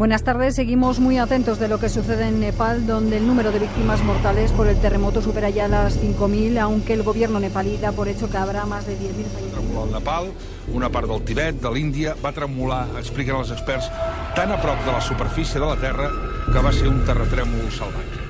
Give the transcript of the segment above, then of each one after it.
Buenas tardes. Seguimos muy atentos de lo que sucede en Nepal, donde el número de víctimas mortales por el terremoto supera ya las 5.000, aunque el gobierno nepalí da por hecho que habrá más de 10.000 fallecidos. Tremolar al Nepal, una part del Tibet, de l'Índia, va tremolar, expliquen els experts, tan a prop de la superfície de la Terra que va ser un terratrèmol salvatge.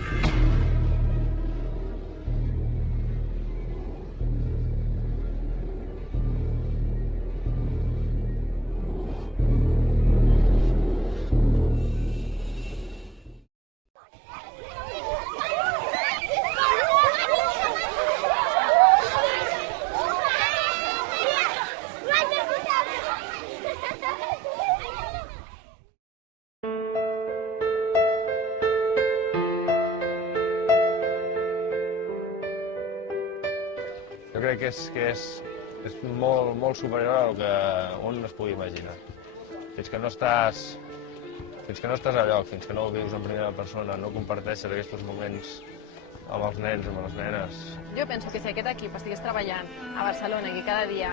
Jo crec que és molt superior al que un es pugui imaginar. Fins que no estàs a lloc, fins que no ho vius en primera persona, no comparteixes aquests moments amb els nens, amb les nenes. Jo penso que si aquest equip estigués treballant a Barcelona i que cada dia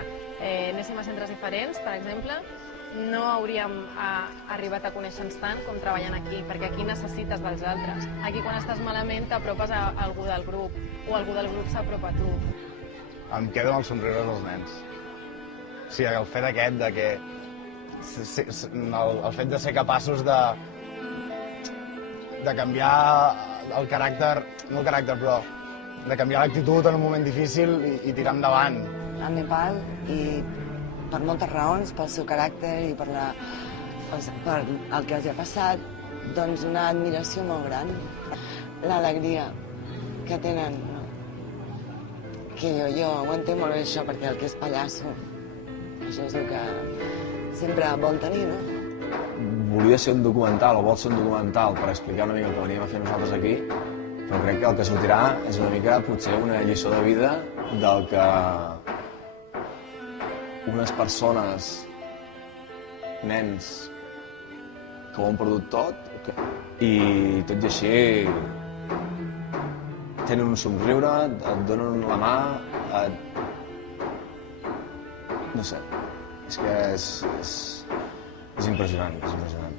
anéssim a centres diferents, per exemple, no hauríem arribat a conèixer-nos tant com treballant aquí, perquè aquí necessites dels altres. Aquí quan estàs malament t'apropes a algú del grup o algú del grup s'apropa a tu. Em quedo amb els somriures dels nens. O sigui, el fet aquest de que... el fet de ser capaços de canviar el caràcter, no el caràcter, però de canviar l'actitud en un moment difícil i tirar endavant. A Nepal, i per moltes raons, pel seu caràcter i per el que els ha passat, doncs una admiració molt gran. L'alegria que tenen, no? Que jo ho entenc molt bé això, perquè el que és pallasso, això és el que sempre vol tenir, no? Volia ser un documental, o vol ser un documental, per explicar una mica el que veníem a fer nosaltres aquí, però crec que el que sortirà és una mica, potser, una lliçó de vida del que unes persones, nens, que ho han perdut tot, i tot i així tenen un somriure, et donen la mà, no sé, és que és impressionant, és impressionant.